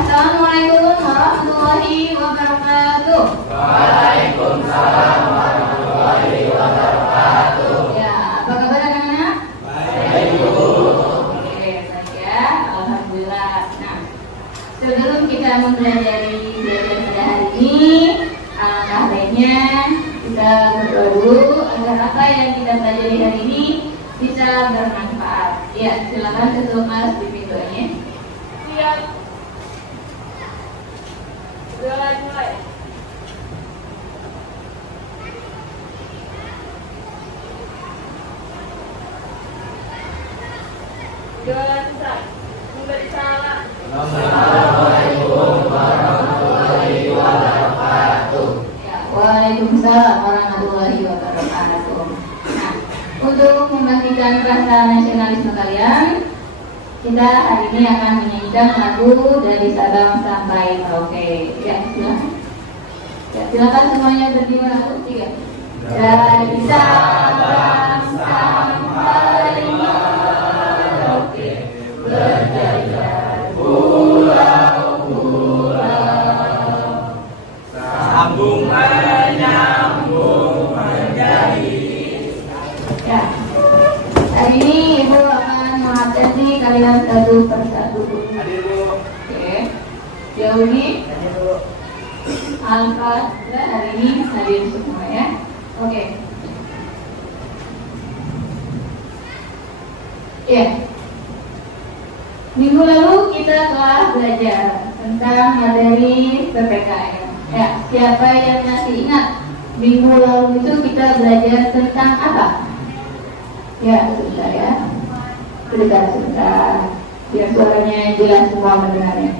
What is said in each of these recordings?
Assalamualaikum warahmatullahi wabarakatuh. Waalaikumsalam warahmatullahi wabarakatuh. Ya, apa kabar anak-anak? Baik, Bu. Oke, baik ya. Alhamdulillah. Nah, sebelum kita mempelajari belajar pada hari ini, alangkah baiknya kita berdoa dulu agar apa yang kita pelajari hari ini bisa bermanfaat. Ya, silakan ketua kelas pimpin doanya. Siap. Mulai. Jualan besar. Memberi salam. Assalamualaikum warahmatullahi wabarakatuh. Ya, Waalaikumsalam warahmatullahi wabarakatuh. Nah, untuk membangkitkan rasa nasionalisme kalian, kita hari ini akan menyanyikan lagu dari Sabang sampai Merauke. Ya, silakan. Ya, silakan semuanya berdiri lagu 3. Dari Sabang sampai Merauke, berjaya pulau-pulau, Sambung menyambung menjadi. Ya, hari ini Ibu akan mengabsensi kalian satu persatu. Hadir, Bu. Oke, jauh ini Hadir, Bu. Alhamdulillah hari ini hadir semua ya. Oke. Ya. Minggu lalu kita telah belajar tentang materi PPKM. Ya, siapa yang masih ingat minggu lalu itu kita belajar tentang apa? Ya, sebentar ya. Sebentar. Biar suaranya jelas semua mendengarnya.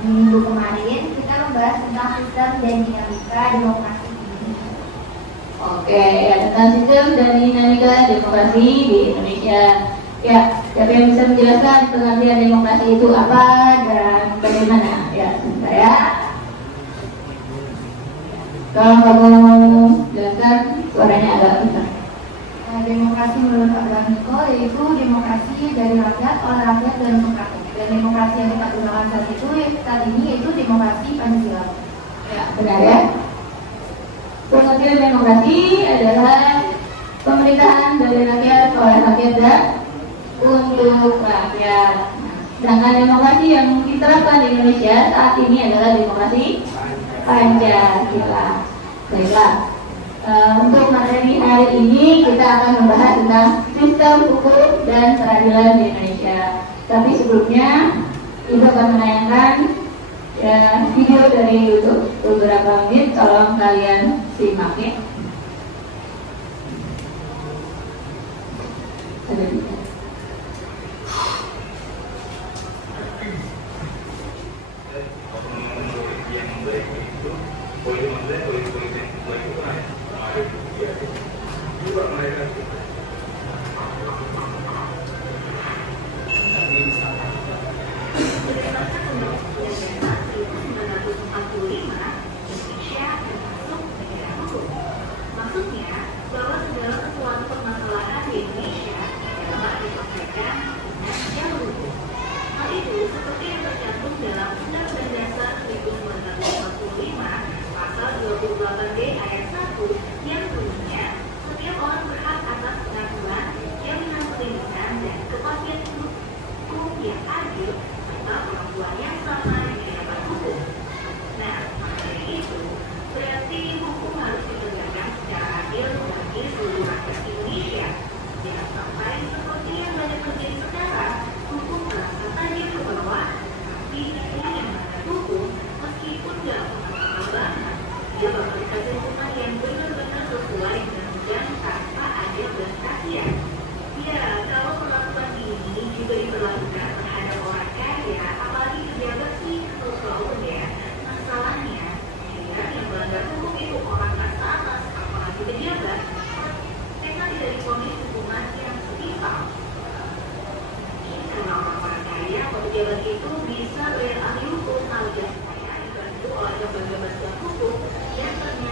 Di minggu kemarin kita membahas tentang sistem dan dinamika demokrasi di Indonesia. Oke, ya, tentang sistem dan dinamika demokrasi di Indonesia. Ya, siapa yang bisa menjelaskan pengertian demokrasi itu apa dan bagaimana? Ya, sebentar ya. Kalau kamu jelaskan, suaranya agak besar. Demokrasi menurut Abraham Lincoln yaitu demokrasi dari rakyat, oleh rakyat dan untuk rakyat. Dan demokrasi yang kita gunakan saat ini yaitu demokrasi Pancasila. Ya, benar ya. Pengertian demokrasi adalah pemerintahan dari rakyat, oleh rakyat dan untuk rakyat. Sedangkan demokrasi yang diterapkan di Indonesia saat ini adalah demokrasi Pancasila. Baiklah, untuk materi hari ini kita akan membahas tentang sistem hukum dan peradilan di Indonesia. Tapi sebelumnya, Ibu akan menayangkan ya, video dari YouTube beberapa menit. Tolong kalian simak ya. Ada video. Maksudnya bahwa segala sesuatu permasalahan di Indonesia dapat diselesaikan dengan jalur hukum. Hal itu seperti yang tercantum dalam Undang-Undang Dasar 1945 Pasal 28B ayat 1 yang bunyinya setiap orang berhak atas pengakuan, jaminan perlindungan dan kepastian hukum yang adil serta perlakuan yang sama di hadapan hukum. Nah, dari itu berarti hukum harus ditegakkan secara adil bagi seluruh rakyat Indonesia. Jangan sampai seperti yang banyak terjadi sekarang, hukum merasa tadi ke bawah, tapi tidak yang melanggar hukum meskipun dalam perkembangan. Dia bakal dikasih hukuman yang benar-benar sesuai dengan dan tanpa adil dan kasihan. Ya, kalau perlakuan ini juga diberlakukan terhadap orang kaya, apalagi pejabat sih atau ya. Masalahnya, yang melanggar hukum itu orang kelas atas, apalagi pejabat, mereka tidak diponis hukuman yang setimpal. Karena orang-orang kaya atau pejabat itu bisa bayar ahli hukum alias supaya dibantu oleh lembaga bantuan hukum yang ternyata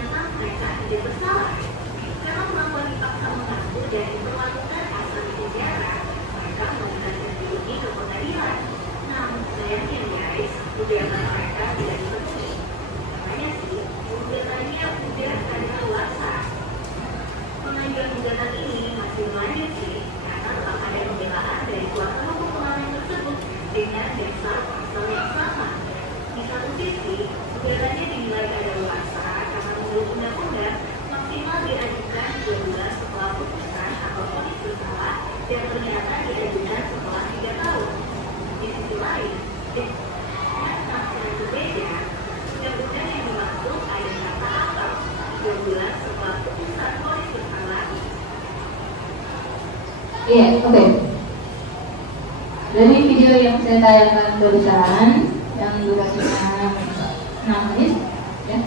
Iya, oke. Dari video yang saya tayangkan barusan yang durasinya 6 menit, ya.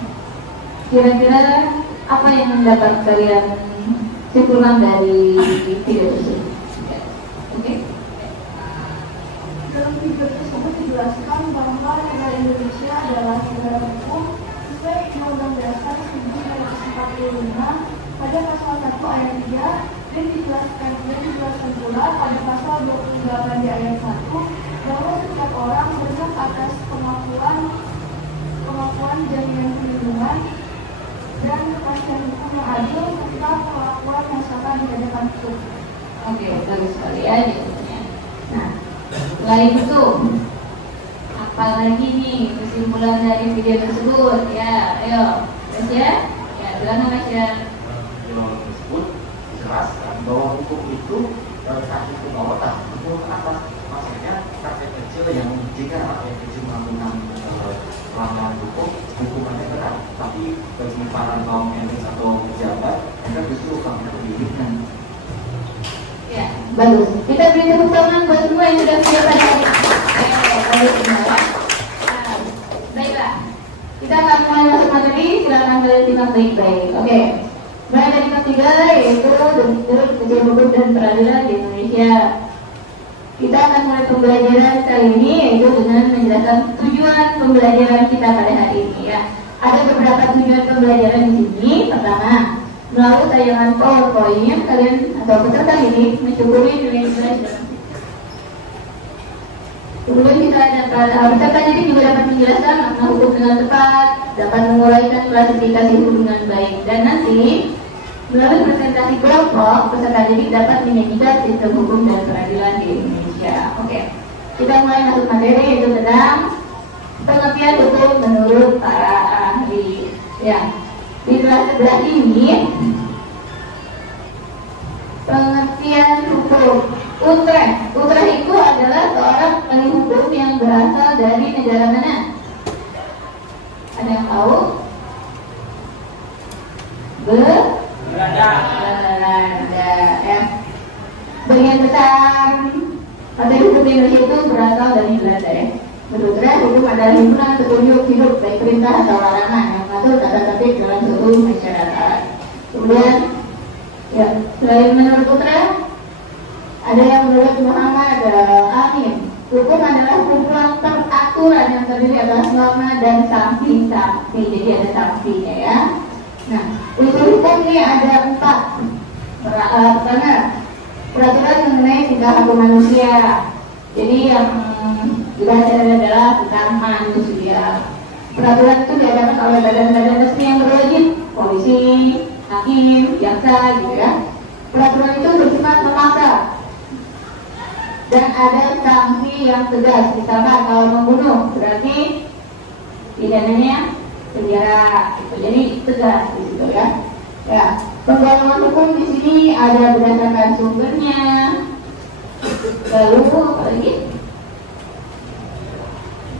Kira-kira apa yang dapat kalian simpulkan dari video tersebut? Ya. Oke. Dalam video tersebut dijelaskan bahwa negara Indonesia adalah negara hukum sesuai Undang-Undang Dasar 1945 pada pasal 1 ayat 3 dan dijelaskan pula pada pasal 28 di ayat 1 bahwa setiap orang berhak atas pengakuan jaminan perlindungan dan kepastian hukum yang adil serta pengakuan masyarakat di hadapan hukum. Oke, bagus sekali ya jadinya. Nah, selain itu, apa lagi nih kesimpulan dari video tersebut? Ya, ayo, Mas ya. Ya, silakan Mas ya. Video tersebut dijelaskan bahwa hukum itu kaki hukum Allah. Hukum apa? Maksudnya kaki kecil yang jika rakyat kecil melakukan pelanggaran hukum, hukumannya berat. Tapi bagi para kaum elit atau pejabat, mereka justru akan pendidikan. Ya, bagus. Kita beri tepuk tangan buat semua yang sudah siap pada hari ini. Bagus semua. Nah, baiklah. Kita akan mulai masuk materi. Silakan kalian simak baik-baik. Oke. Mulai dari bab 3 yaitu Detik Kerja Hukum dan Peradilan di Indonesia. Kita akan mulai pembelajaran kali ini yaitu dengan menjelaskan tujuan pembelajaran kita pada hari ini ya. Ada beberapa tujuan pembelajaran di sini. Pertama, melalui tayangan PowerPoint kalian atau peserta ini mensyukuri nilai-nilai dalam. Kemudian kita ada peserta jadi juga dapat menjelaskan makna hukum dengan tepat, dapat menguraikan klasifikasi hukum dengan baik, dan nanti melalui presentasi kelompok peserta jadi dapat menyajikan sistem hukum dan peradilan di Indonesia. Oke, kita mulai masuk materi yaitu tentang pengertian hukum menurut para ahli. Ya, di kelas sebelah ini pengertian hukum. Utrecht itu adalah seorang ahli hukum yang berasal dari negara mana? Ada yang tahu? Belanda. Ya. Bagian besar materi hukum di Indonesia itu berasal dari Belanda ya. Menurut Utrecht, hukum adalah himpunan petunjuk hidup baik perintah atau larangan yang mengatur tata tertib dalam suatu masyarakat. Kemudian, ya, selain menurut Utrecht, ada yang menurut Muhammad Amin. Hukum adalah kumpulan peraturan yang terdiri atas norma dan sanksi-sanksi. Jadi ada sanksinya ya. Nah, unsur hukum ini ada 4. Pertama, peraturan mengenai tingkah laku manusia. Jadi yang dibahas adalah tentang manusia. Peraturan itu diadakan oleh badan-badan resmi yang berwajib, polisi, hakim, jaksa, gitu ya. Peraturan itu bersifat memaksa dan ada sanksi yang tegas. Misalkan kalau membunuh berarti pidananya penjara. Jadi tegas di situ ya. Ya, penggolongan hukum di sini ada berdasarkan sumbernya. Lalu apa lagi?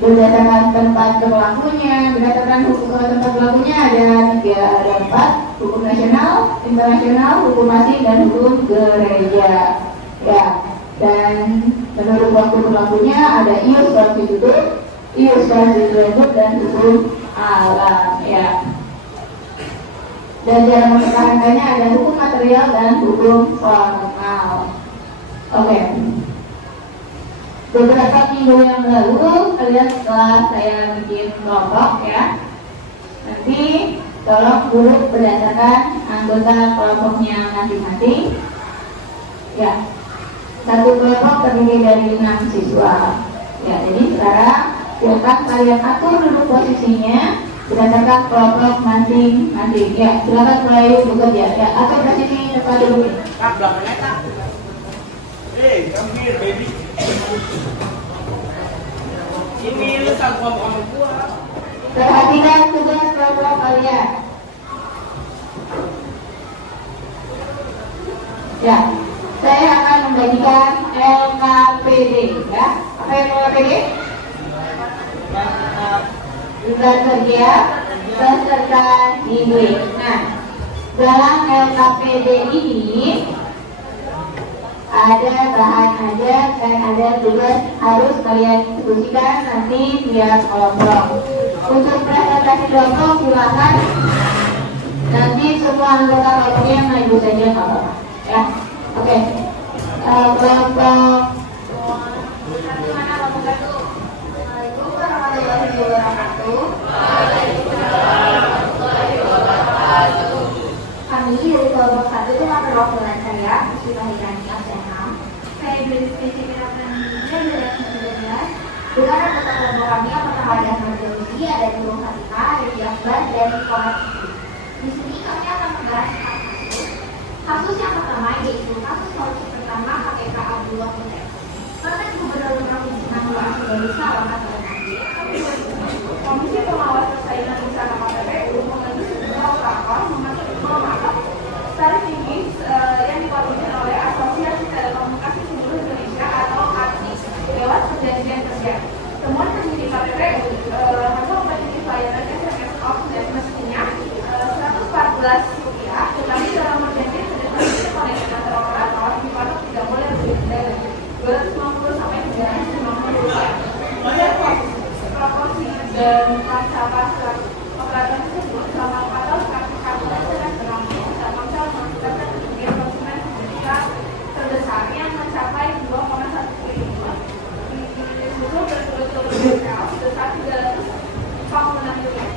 Berdasarkan tempat berlakunya. Berdasarkan hukum tempat berlakunya ada 4: hukum nasional, internasional, hukum asing, dan hukum gereja. Ya, dan menurut waktu berlakunya ada ius constitutum, ius constituendum, dan hukum alam. Ya. Dan cara mempertahankannya ada hukum material dan hukum formal. Oke. Beberapa minggu yang lalu kalian setelah saya bikin kelompok ya, nanti tolong dulu berdasarkan anggota kelompoknya masing-masing. Ya, satu kelompok terdiri dari 6 siswa. Ya, jadi sekarang silakan kalian atur dulu posisinya berdasarkan kelompok masing-masing. Ya, silakan mulai bekerja. Ya, atur posisi tempat dulu. Tak belakangnya tak. Come here, baby. Ini lu sama gua. Perhatikan tugas kelompok kalian. Ya, saya akan membagikan LKPD ya. Apa yang LKPD? Tugas kerja peserta didik. Nah, dalam LKPD ini ada bahan ajar dan ada tugas harus kalian diskusikan nanti via kelompok. Untuk presentasi kelompok silakan nanti semua anggota kelompoknya maju saja kalau ya. Oke. Kelompok Assalamualaikum warahmatullahi wabarakatuh. Kami dari kelompok 1 dengan perwakilan saya, Siti Hirani Absenam. Saya dari Spesial Pendidikan dari S19. Dengan anggota kelompok kami yang pertama ada Ahmad Jauzi, ada Nurul Fatima, ada Akbar, dan Nikola. Di sini kami akan membahas kasus yang pertama, yaitu kasus korupsi pertama KPK Abdullah Putri. Mantan Gubernur Provinsi Manado Asri Salam atau Najib. Komisi Pengawas Persaingan Usaha KPU mengajukan sebuah lapor mengatur tarif tinggi yang dikoordinir oleh Asosiasi Telekomunikasi Seluruh Indonesia atau ATSI lewat perjanjian kerja. Temuan penyidik KPU hasil penyidik layanan SMS off dan mestinya Rp114, tetapi dalam perjanjian sudah oleh kantor operator dipatok tidak boleh lebih dari Rp250 sampai Rp350. Dan proporsi dan pasal operator tersebut selama 4 tahun kasus sedang berlangsung dan pasal mengakibatkan kerugian konsumen ketika terbesar yang mencapai 2,1 triliun disusul berturut-turut sebesar 346 miliar.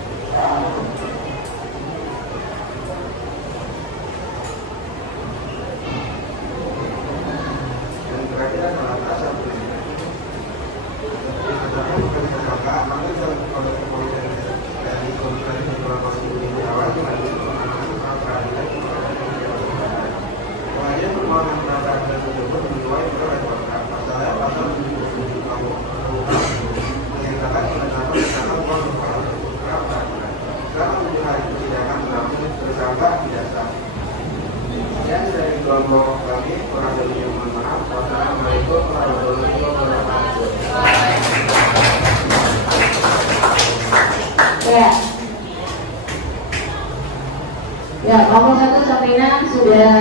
Ya, kelompok 1 sampai 6 sudah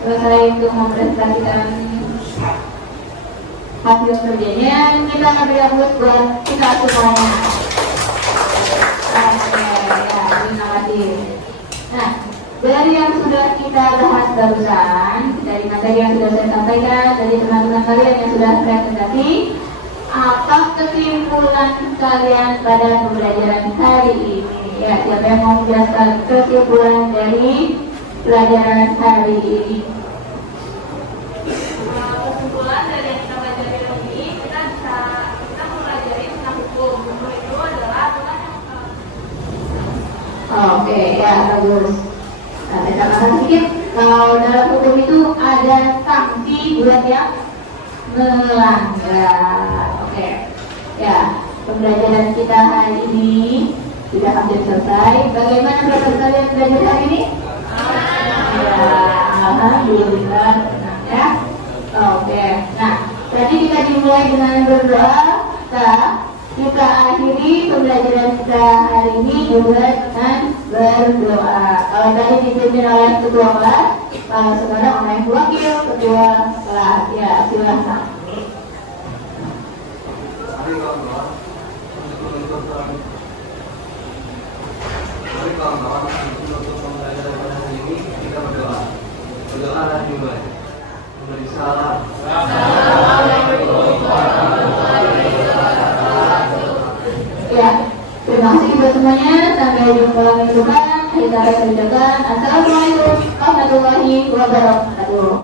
selesai untuk mempresentasikan hasil kerjanya. Kita akan beri aplaus buat kita semuanya. Oke, ya, terima kasih. Nah, dari yang sudah kita bahas barusan, dari materi yang sudah saya sampaikan, dari teman-teman kalian yang sudah presentasi, apa kesimpulan kalian pada pembelajaran hari ini? Ya, siapa yang mau menjelaskan kesimpulan dari pelajaran hari ini? Kesimpulan dari yang kita pelajari hari ini, kita mempelajari tentang hukum. Hukum itu adalah aturan yang Oke, ya bagus. Nah, saya tambahkan sedikit. Kalau dalam hukum itu ada sanksi buat yang melanggar. Oke, ya pembelajaran kita hari ini sudah hampir selesai. Bagaimana proses kalian belajar hari ini? Ya, alhamdulillah. Nah, ya. Oke. Nah, tadi kita dimulai dengan berdoa. Kita akhiri pembelajaran kita hari ini juga dengan berdoa. Kalau tadi dipimpin oleh ketua kelas, kalau sekarang oleh wakil ketua kelas. Ya, silakan. Mari kawan-kawan untuk pembelajaran pada hari ini kita berdoa. Berdoalah dimulai. Memberi salam. Ya, terima kasih buat semuanya. Sampai jumpa minggu depan. Kita akan ucapkan Assalamualaikum warahmatullahi wabarakatuh.